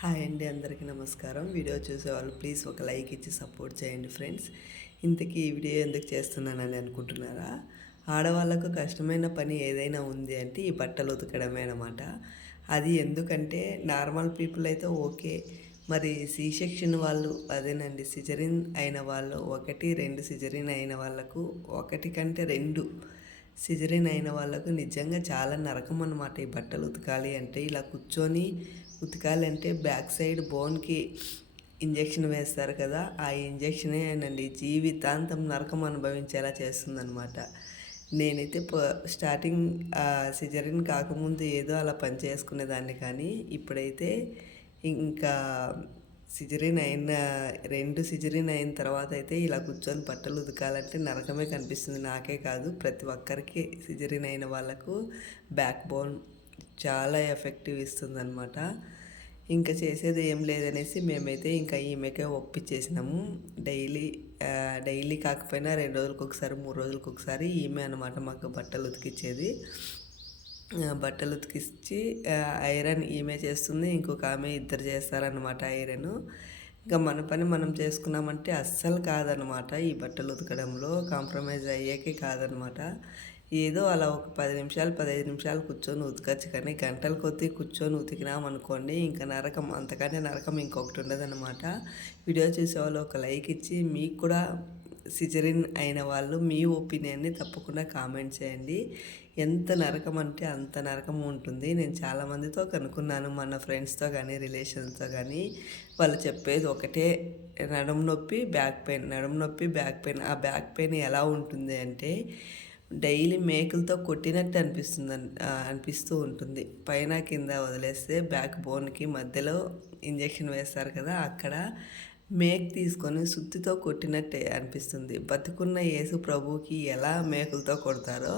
Hi అండి, అందరికీ నమస్కారం. వీడియో చూసేవాళ్ళు ప్లీజ్ ఒక లైక్ ఇచ్చి సపోర్ట్ చేయండి ఫ్రెండ్స్. ఇంతకీ ఈ వీడియో ఎందుకు చేస్తున్నానని అనుకుంటున్నారా? ఆడవాళ్ళకు కష్టమైన పని ఏదైనా ఉంది అంటే ఈ బట్టలు ఉతకడమే అనమాట. అది ఎందుకంటే నార్మల్ పీపుల్ అయితే ఓకే, మరి సి సెక్షన్ వాళ్ళు అదేనండి, సిజరిన్ అయిన వాళ్ళు ఒకటి రెండు, సిజరిన్ అయిన వాళ్ళకు ఒకటి కంటే రెండు సిజరిన్ అయిన వాళ్ళకు నిజంగా చాలా నరకం అనమాట. ఈ బట్టలు ఉతకాలి అంటే ఇలా కూర్చొని ఉతకాలి అంటే బ్యాక్ సైడ్ బోన్కి ఇంజెక్షన్ వేస్తారు కదా, ఆ ఇంజెక్షనే అండి జీవితాంతం నరకం అనుభవించేలా చేస్తుందన్నమాట. నేనైతే స్టార్టింగ్ సిజరిన్ కాకముందు ఏదో అలా పని చేసుకునేదాన్ని, కానీ ఇప్పుడైతే ఇంకా సిజరిన్ అయిన రెండు సిజరిన్ అయిన తర్వాత అయితే ఇలా కూర్చొని బట్టలు ఉతకాలంటే నరకమే కనిపిస్తుంది. నాకే కాదు, ప్రతి ఒక్కరికి సిజరిన్ అయిన వాళ్ళకు బ్యాక్ బోన్ చాలా ఎఫెక్టివ్ ఇస్తుందన్నమాట. ఇంకా చేసేది ఏం లేదనేసి మేమైతే ఇంకా ఈమెకే ఒప్పించేసినాము. డైలీ కాకపోయినా 2 రోజులకు ఒకసారి 3 రోజులకు ఒకసారి ఈమె అనమాట మాకు బట్టలు ఉతికిచ్చేది. బట్టలు ఉతికిచ్చి ఐరన్ ఈమె చేస్తుంది, ఇంకొక ఆమె ఇద్దరు చేస్తారనమాట ఐరన్. ఇంకా మన పని మనం చేసుకున్నామంటే అస్సలు కాదనమాట. ఈ బట్టలు ఉతకడంలో కాంప్రమైజ్ అయ్యేకే కాదనమాట. ఏదో అలా ఒక 10 నిమిషాలు 15 నిమిషాలు కూర్చొని ఉతకచ్చు, కానీ గంటల కొద్దీ కూర్చొని ఉతికినామనుకోండి ఇంకా నరకం, అంతకంటే నరకం ఇంకొకటి ఉండదన్నమాట. వీడియో చూసేవాళ్ళు ఒక లైక్ ఇచ్చి, మీకు కూడా సిజరిన్ అయిన వాళ్ళు మీ ఒపీనియన్ని తప్పకుండా కామెంట్ చేయండి. ఎంత నరకం అంటే అంత నరకం ఉంటుంది. నేను చాలామందితో కనుక్కున్నాను, మన ఫ్రెండ్స్తో కానీ రిలేషన్స్తో కానీ. వాళ్ళు చెప్పేది ఒకటే, నడుము నొప్పి బ్యాక్ పెయిన్, నడుము నొప్పి బ్యాక్ పెయిన్. ఆ బ్యాక్ పెయిన్ ఎలా ఉంటుంది అంటే డైలీ మేకులతో కొట్టినట్టు అనిపిస్తూ ఉంటుంది. పైన కింద వదిలేస్తే బ్యాక్ బోన్కి మధ్యలో ఇంజెక్షన్ వేస్తారు కదా, అక్కడ మేక్ తీసుకొని సుత్తితో కొట్టినట్టే అనిపిస్తుంది. బతుకున్న యేసు ప్రభువుకి ఎలా మేకులతో కొడతారో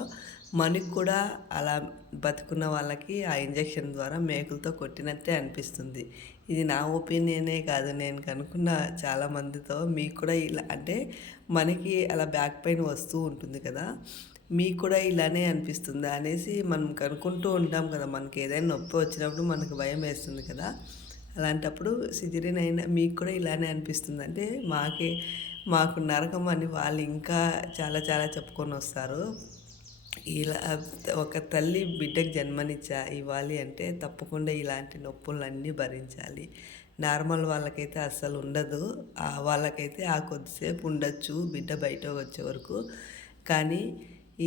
మనకి కూడా అలా బతుకున్న వాళ్ళకి ఆ ఇంజెక్షన్ ద్వారా మేకులతో కొట్టినట్టే అనిపిస్తుంది. ఇది నా ఒపీనియనే కాదు, నేను కనుక్కున్న చాలామందితో. మీకు కూడా ఇలా అంటే మనకి అలా బ్యాక్ పెయిన్ వస్తూ ఉంటుంది కదా, మీకు కూడా ఇలానే అనిపిస్తుందా అనేసి మనం కనుక్కుంటూ ఉంటాం కదా. మనకి ఏదైనా నొప్పి వచ్చినప్పుడు మనకు భయం వేస్తుంది కదా, అలాంటప్పుడు సిజరిన్ అయినా మీకు కూడా ఇలానే అనిపిస్తుంది అంటే మాకు నరకం అని వాళ్ళు ఇంకా చాలా చాలా చెప్పుకొని వస్తారు. ఇలా ఒక తల్లి బిడ్డకు ఇవ్వాలి అంటే తప్పకుండా ఇలాంటి నొప్పులన్నీ భరించాలి. నార్మల్ వాళ్ళకైతే అస్సలు ఉండదు. వాళ్ళకైతే ఆ కొద్దిసేపు ఉండొచ్చు బిడ్డ బయట వచ్చే వరకు, కానీ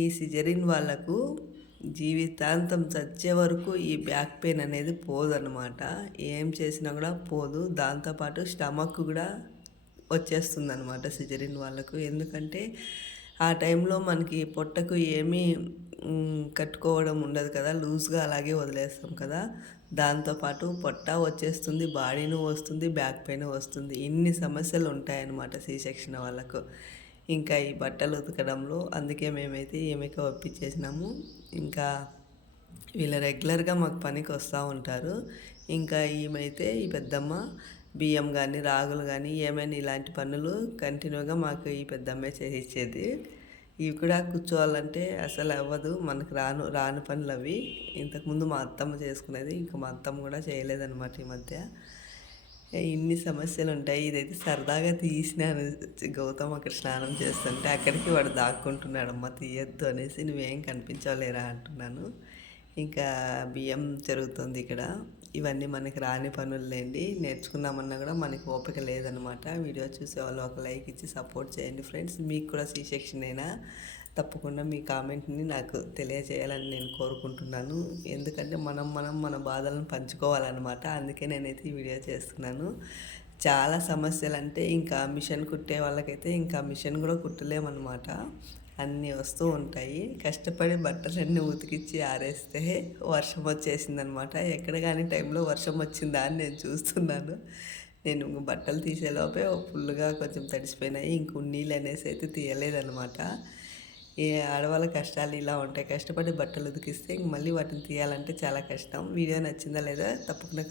ఈ సిజరిన్ వాళ్ళకు జీవితాంతం చచ్చే వరకు ఈ బ్యాక్ పెయిన్ అనేది పోదన్నమాట. ఏం చేసినా కూడా పోదు. దాంతోపాటు స్టమక్ కూడా వచ్చేస్తుందన్నమాట సిజరిన్ వాళ్ళకు. ఎందుకంటే ఆ టైంలో మనకి పొట్టకు ఏమీ కట్టుకోవడం ఉండదు కదా, లూజ్గా అలాగే వదిలేస్తాం కదా. దాంతోపాటు పొట్ట వచ్చేస్తుంది, బాడీను వస్తుంది, బ్యాక్ పెయిన్ వస్తుంది. ఇన్ని సమస్యలు ఉంటాయన్నమాట సి సెక్షన్ వాళ్ళకు. ఇంకా ఈ బట్టలు ఉతకడంలో అందుకే మేమైతే ఈమెకి ఒప్పించేసినాము. ఇంకా వీళ్ళు రెగ్యులర్గా మాకు పనికి వస్తూ ఉంటారు. ఇంకా ఈమెయితే ఈ పెద్దమ్మ బియ్యం కానీ రాగులు కానీ ఏమైనా ఇలాంటి పనులు కంటిన్యూగా మాకు ఈ పెద్దమ్మే చేయించేది. ఇవి కూడా కూర్చోవాలంటే అసలు అవ్వదు, మనకు రాని పనులు అవి. ఇంతకుముందు మా అత్తమ్మ చేసుకునేది, ఇంకా మా అత్తమ్మ కూడా చేయలేదన్నమాట ఈ మధ్య. ఇన్ని సమస్యలు ఉంటాయి. ఇదైతే సరదాగా తీసినాను. గౌతమ్ అక్కడ స్నానం చేస్తుంటే అక్కడికి వాడు దాక్కుంటున్నాడమ్మ, తీయద్దు అనేసి, నువ్వేం కనిపించలేరా అంటున్నాను. ఇంకా బియ్యం జరుగుతుంది ఇక్కడ. ఇవన్నీ మనకి రాని పనులేండి, నేర్చుకున్నామన్నా కూడా మనకి ఓపిక లేదనమాట. వీడియో చూసే వాళ్ళు ఒక లైక్ ఇచ్చి సపోర్ట్ చేయండి ఫ్రెండ్స్. మీకు కూడా సి సెక్షన్ అయినా తప్పకుండా మీ కామెంట్ని నాకు తెలియజేయాలని నేను కోరుకుంటున్నాను. ఎందుకంటే మన బాధలను పంచుకోవాలన్నమాట. అందుకే నేనైతే ఈ వీడియో చేస్తున్నాను. చాలా సమస్యలు అంటే ఇంకా మిషన్ కుట్టే వాళ్ళకైతే ఇంకా మిషన్ కూడా కుట్టలేమన్నమాట. అన్నీ వస్తూ ఉంటాయి. కష్టపడి బట్టలన్నీ ఉతికిచ్చి ఆరేస్తే వర్షం వచ్చేసిందనమాట. ఎక్కడ కానీ టైంలో వర్షం వచ్చిందా అని నేను చూస్తున్నాను. నేను బట్టలు తీసేలోపే ఫుల్గా కొంచెం తడిసిపోయినాయి. ఇంక నీళ్ళు అనేసి అయితే తీయలేదనమాట. ఈ ఆడవాళ్ళ కష్టాలు ఇలా ఉంటాయి. కష్టపడి బట్టలు ఉతికిస్తే ఇంక మళ్ళీ వాటిని తీయాలంటే చాలా కష్టం. వీడియో నచ్చిందా లేదా తప్పకుండా